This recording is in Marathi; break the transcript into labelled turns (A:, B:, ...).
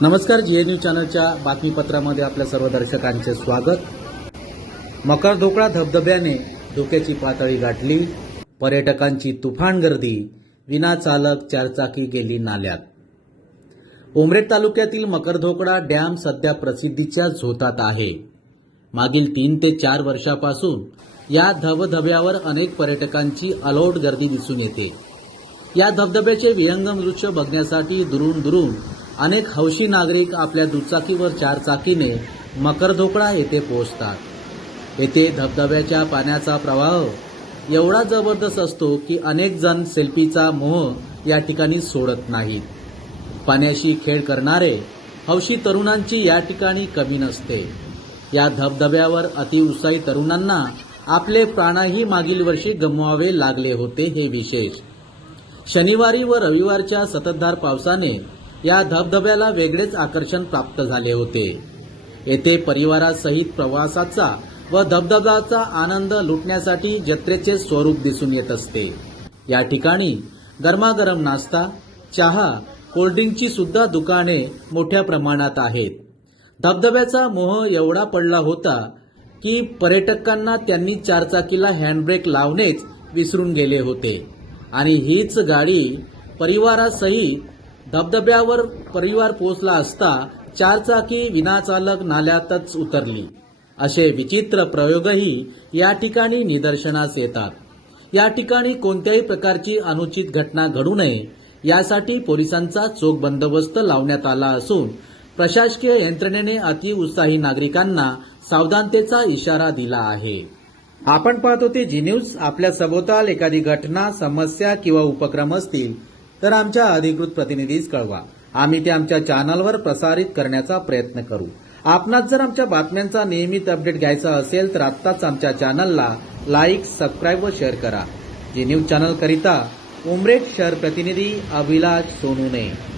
A: नमस्कार जी एन यू चॅनलच्या बातमीपत्रामध्ये आपल्या सर्व दर्शकांचे स्वागत. मकर धोकळा धबधब्याने धोक्याची पातळी गाठली पर्यटकांची तुफान गर्दी विनाचालक चारचाकी गेली नाल्यात. उमरेड तालुक्यातील मकरधोकडा डॅम सध्या प्रसिद्धीच्या झोतात आहे. मागील तीन ते चार वर्षापासून या धबधब्यावर अनेक पर्यटकांची अलोट गर्दी दिसून येते. या धबधब्याचे विहंगम दृश्य बघण्यासाठी दुरून दुरून अनेक हौशी नागरिक आपल्या दुचाकीवर चारचाकीने मकरधोकडा येथे पोहोचतात. येथे धबधब्याच्या पाण्याचा प्रवाह एवढा जबरदस्त असतो की अनेक जण सेल्फीचा मोह या ठिकाणी सोडत नाहीत. पाण्याशी खेळ करणारे हौशी तरुणांची या ठिकाणी कमी नसते. या धबधब्यावर अतिउत्साही तरुणांना आपले प्राणही मागील वर्षी गमवावे लागले होते हे विशेष. शनिवारी व रविवारच्या सततधार पावसाने या धबधब्याला वेगळेच आकर्षण प्राप्त झाले होते. येथे परिवारासहित प्रवासाचा व धबधब्याचा आनंद लुटण्यासाठी जत्रेचे स्वरूप दिसून येत असते. या ठिकाणी गरमागरम नाश्ता चहा कोल्ड्रिंकची सुद्धा दुकाने मोठ्या प्रमाणात आहेत. धबधब्याचा मोह एवढा पडला होता की पर्यटकांना त्यांनी चारचाकीला हँडब्रेक लावणेच विसरून गेले होते. आणि हीच गाडी परिवारासहित धबधब्यावर परिवार पोहोचला असता चारचाकी विनाचालक नाल्यातच उतरली. असे विचित्र प्रयोगही या ठिकाणी निदर्शनास येतात. या ठिकाणी कोणत्याही प्रकारची अनुचित घटना घडू नये यासाठी पोलिसांचा चोख बंदोबस्त लावण्यात आला असून प्रशासकीय यंत्रणेने अतिउत्साही नागरिकांना सावधानतेचा इशारा दिला आहे. आपण पाहत होते जी न्यूज आपल्या सभोवताल एखादी घटना समस्या किंवा उपक्रम असतील तर आमच्या अधिकृत प्रतिनिधीस कळवा. आम्ही ते आमच्या चॅनलवर प्रसारित करण्याचा प्रयत्न करू. आपणास जर आमच्या बातम्यांचा नियमित अपडेट घ्यायचा असेल तर आत्ताच आमच्या चॅनलला लाईक सबस्क्राईब व शेअर करा. जी न्यूज चॅनलकरिता उमरेड शहर प्रतिनिधी अभिलाष सोनूने.